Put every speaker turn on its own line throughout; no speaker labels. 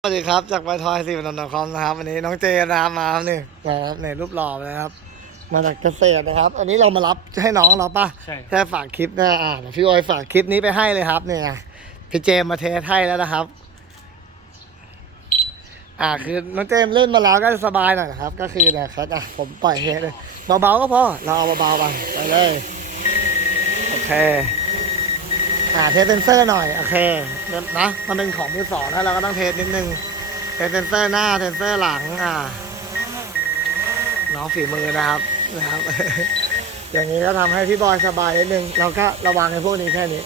สวัสดีครับจากไปทอยสีนนท์คอมนะครับวันนี้น้องเจนะครับมาครับนี่นะครับในรูปหล่อเลยนะครับ มาจากเกษตรนะครับ อันนี้เรามารับให้น้องเราป่ะ
ใช่ครับ
แค่ฝากคลิปนะอ่าเดี๋ยวพี่ออยฝากคลิปนี้ไปให้เลยครับเนี่ยพี่เจมมาเทสให้แล้วนะครับ อ่าคือน้องเจมเล่นมาแล้วก็สบายหน่อยนะครับ ก็คือเนะครับอะผมปล่อยเทสเลยเบาๆก็พอเราเอาเบาๆไปไปเลยโอเค อ่าเทสเซนเซอร์หน่อย โอเคนะ มันเป็นของมือสองนะเราก็ต้องเทสนิดนึงเทสเซนเซอร์หน้าเซนเซอร์หลังอ่า น้องฝีมือนะครับนะครับ อย่างนี้ก็ทำให้พี่บอยสบายนิดนึง เราก็ระวังในพวกนี้แค่นี้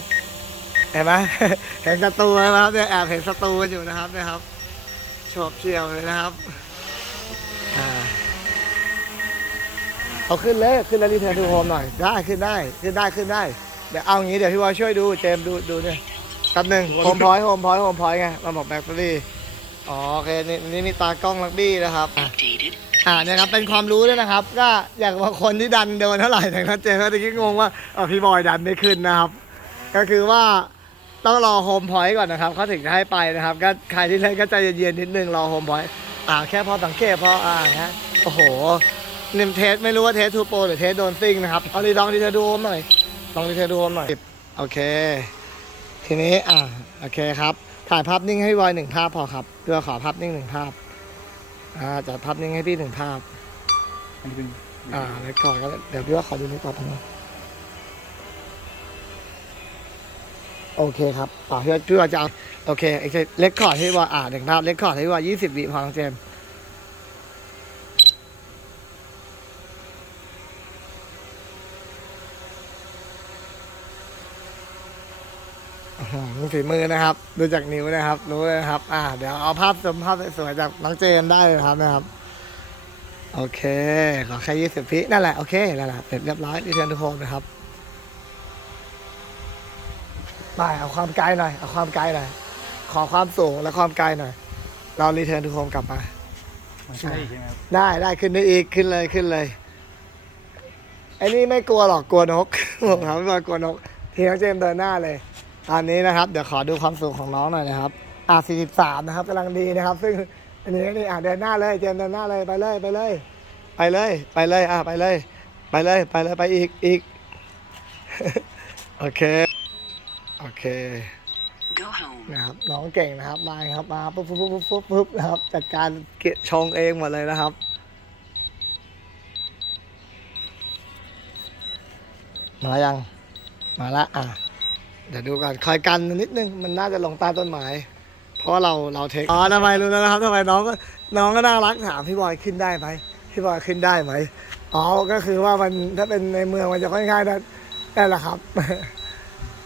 เห็นไหมเห็นศัตรูไหมครับเนี่ยแอบเห็นศัตรูกันอยู่นะครับนะครับโฉบเฉี่ยวเลยนะครับอ่าเอาขึ้นเลย ขึ้นแล้วรีเทิร์นทูโฮมหน่อย ได้ขึ้นได้ ขึ้นได้ขึ้นได้ เดี๋ยวเอางี้เดี๋ยวพี่บอยช่วยดูเจมส์ดูดูเนี่ยแป๊บหนึงโฮมพอยต์โฮมพอยต์โฮมพอยต์ไงเราบอกแบตเตอรี่อ๋อโอเคนี่นี่มีตากล้องลักบี้นะครับอะอ่าเนี่ยครับเป็นความรู้ด้วยนะครับ ก็อย่างบางคนที่ดันโดนเท่าไหร่แต่ก็เจมส์ก็ตะกี้งงว่าเออพี่บอยดันไม่ขึ้นนะครับ ก็คือว่าต้องรอโฮมพอยต์ก่อนนะครับเขาถึงจะให้ไปนะครับ ก็ใครที่เล่นก็ใจเย็นๆนิดนึงรอโฮมพอยต์อ่าแค่พอสังเกตพออ่าฮะโอ้โหนิมเทสไม่รู้ว่าเทสทูโปรหรือเทสโดนซิงนะครับเอาดีลองดีเธอดูหน่อย ลองดีเทลดูหน่อยโอเค ทีนี้อ่าโอเคครับ ถ่ายภาพนิ่งให้พี่บอยหนึ่งภาพพอครับเพื่อขอภาพนิ่งหนึ่งภาพอ่าจัดภาพนิ่งให้พี่หนึ่งภาพ
อันนี้เป็น
อ่าแล้วก่อนก็เดี๋ยวพี่ว่าขอดูนี้ก่อนนะโอเคครับต่อพี่ว่าพี่ว่าจะเอาโอเคเอ็กเล็กคอร์ดให้พี่ว่าอ่าหนึ่งภาพเล็กคอร์ดให้พี่ว่ายี่สิบวิพอน้องเจมส์อื้อหือ ฝีมือนะครับ ดูจากนิ้วนะครับ รู้เลยนะครับ อ่า เดี๋ยวเอาภาพสมภาพสวยๆจากน้องเจมส์ได้เลยครับนะครับ โอเค ขอแค่ยี่สิบพินั่นแหละ โอเค นั่นแหละ เสร็จเรียบร้อยรีเทิร์นทุกคนนะครับ ไป เอาความไกลหน่อย เอาความไกลหน่อย ขอความสูงและความไกลหน่อย เรารีเทิร์นทุกคนกลับมา
มันใช่ใช่ไหมครับ
ได้ได้ขึ้นได้อีก ขึ้นเลย ขึ้นเลย ไอ้นี่ไม่กลัวหรอก กลัวนกผมถามว่ากลัวนก ทีน้องเจมส์เดินหน้าเลย ตอนนี้นะครับ เดี๋ยวขอดูความสูงของน้องหน่อยนะครับอะ43 นะครับกำลังดีนะครับ ซึ่งอันนี้นี่อะเดินหน้าเลยเจมส์เดินหน้าเลยไปเลยไปเลย ไปเลยไปเลยอะไปเลย ไปเลยไปเลยไปอีกอีกโอเคโอเคนะครับน้องเก่งนะครับมาครับมาปุ๊บปุ๊บปุ๊บปุ๊บปุ๊บนะครับจัดการเกะชงเองหมดเลยนะครับมายังมาละอะ เดี๋ยวดูก่อนคอยกันนิดนึง มันน่าจะลงใต้ต้นไม้เพราะเราเราเทคอ๋อทำไมรู้แล้วนะครับทำไมน้องก็น้องก็น่ารักถามพี่บอยขึ้นได้ไหมพี่บอยขึ้นได้ไหมอ๋อก็คือว่ามันถ้าเป็นในเมืองมันจะค่อนข้างได้ได้แหละครับ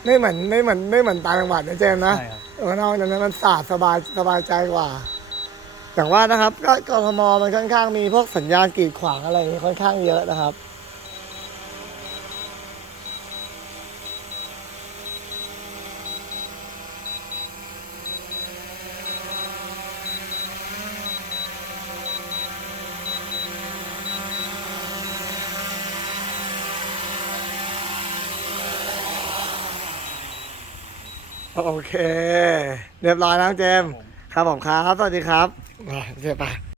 ไม่เหมือนไม่เหมือนไม่เหมือนต่างจังหวัดนะเจมส์นะ
ใช่ครับ
เออนอกจากนั้นมันสะอาดสบายสบายใจกว่าแต่ว่านะครับก็กทมมันค่อนข้างมีพวกสัญญาณกีดขวางอะไรค่อนข้างเยอะนะครับ โอเค เรียบร้อยแล้วเจมส์ครับผมครับ สวัสดีครับอะเจมส์ไป